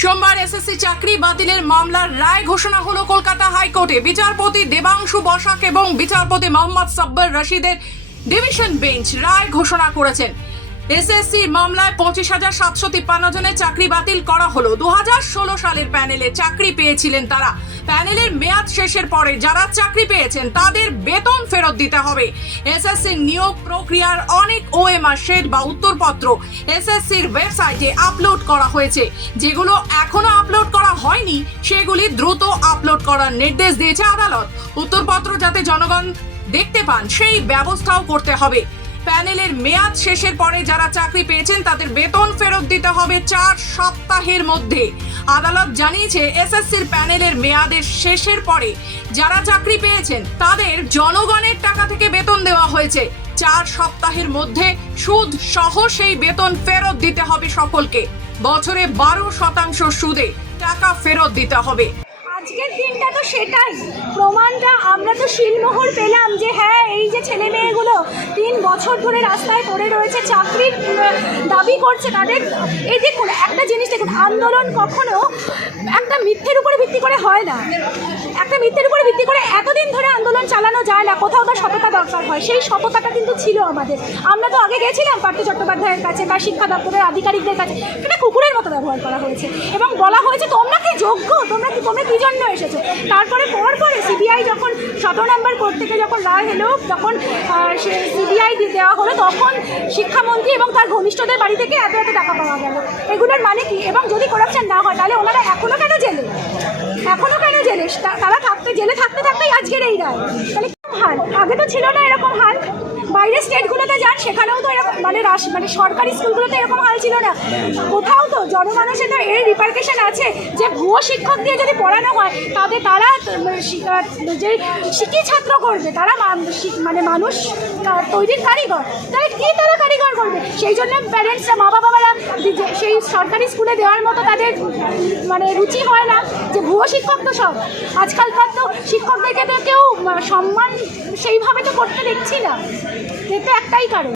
সোমবার এসএসসি চাকরি বাতিলের মামলার রায় ঘোষণা হলো কলকাতা হাইকোর্টে। বিচারপতি দেবাংশু বসাক এবং বিচারপতি মোহাম্মদ সাব্বির রশিদের ডিভিশন বেঞ্চ রায় ঘোষণা করেছেন। এসএসসির মামলায় 25,753 জনের চাকরি বাতিল করা হলো। 2016 সালের প্যানেলে চাকরি পেয়েছিলেন তারা। প্যানেলের মেয়াদ শেষের পরে যারা চাকরি পেয়েছেন তাদের বেতন ফেরত দিতে হবে। এসএসসির নিয়োগ প্রক্রিয়ার অনেক ওএমআর শিট বা উত্তরপত্র এসএসসির ওয়েবসাইটে আপলোড করা হয়েছে। যেগুলো এখনো আপলোড করা হয়নি সেগুলি দ্রুত আপলোড করার নির্দেশ দিয়েছে আদালত। উত্তরপত্র যাতে জনগণ দেখতে পান সেই ব্যবস্থাও করতে হবে। প্যানেলের মেয়াদ শেষের পরে যারা চাকরি পেয়েছেন তাদের বেতন ফেরত দিতে হবে 4 সপ্তাহের মধ্যে। আদালত জানিয়েছে এসএসসির প্যানেলের মেয়াদের শেষের পরে যারা চাকরি পেয়েছেন তাদের জনগণের টাকা থেকে বেতন দেওয়া হয়েছে। 4 সপ্তাহের মধ্যে সুদ সহ সেই বেতন ফেরত দিতে হবে সকলকে। বছরে 12% সুদে টাকা ফেরত দিতে হবে। আজকের দিনটা তো সেটাই প্রমাণটা আমরা তো শিলমোহর পেলাম যে হ্যাঁ, এই যে ছেলে মেয়েগুলো 3 বছর ধরে রাস্তায় পড়ে রয়েছে, চাকরির দাবি করছে তাদের। এই দেখুন একটা জিনিস দেখুন, আন্দোলন কখনো একটা মিথ্যের উপরে ভিত্তি করে হয় না। একটা মিথ্যের উপরে ভিত্তি করে এতদিন ধরে আন্দোলন চালানো যায় না, কোথাও তার সততা দরকার হয়। সেই সততাটা কিন্তু ছিল আমাদের। আমরা তো আগে গেছিলাম পার্থ চট্টোপাধ্যায়ের কাছে বা শিক্ষা দপ্তরের আধিকারিকদের কাছে, সেটা কুকুরের মতো ব্যবহার করা হয়েছে এবং বলা হয়েছে তোমরা কি যোগ্য, তোমরা কি জন্য এসেছো। তারপরে পরে সিবিআই যখন 17 নম্বর কোর্ট থেকে যখন রায় এলো, তখন সিবিআই দেওয়া হলো, তখন শিক্ষামন্ত্রী এবং তার ঘনিষ্ঠদের বাড়ি থেকে এত টাকা পাওয়া গেল। এগুলোর মানে কি? এবং যদি করাপশন না হয় তাহলে ওনারা এখনো কেন জেলে? তারা জেলে থাকতেই আজকের এই রায়। তাহলে হাল আগে তো ছিল না এরকম হাল। বাইরের স্টেটগুলোতে যান, সেখানেও তো এরকম মানে সরকারি স্কুলগুলোতে এরকম হাল ছিল না। কোথাও তো জনমানুষে তো এর রিপারকেশন আছে যে ভুয়ো শিক্ষক দিয়ে যদি পড়ানো হয় তারা যে শিক্ষিত ছাত্র করবে, তারা মানে মানুষ তৈরির কারিগর, তাহলে কি তারা কারিগর করবে? সেই জন্য প্যারেন্টসরা, মা বাবারা সেই সরকারি স্কুলে দেওয়ার মতো তাদের মানে রুচি হয় না যে ভুয়ো শিক্ষক তো সব। আজকালকার তো শিক্ষকদেরকে তো কেউ সম্মান সেইভাবে তো করতে দেখছি না। এটা একটাই কারণ।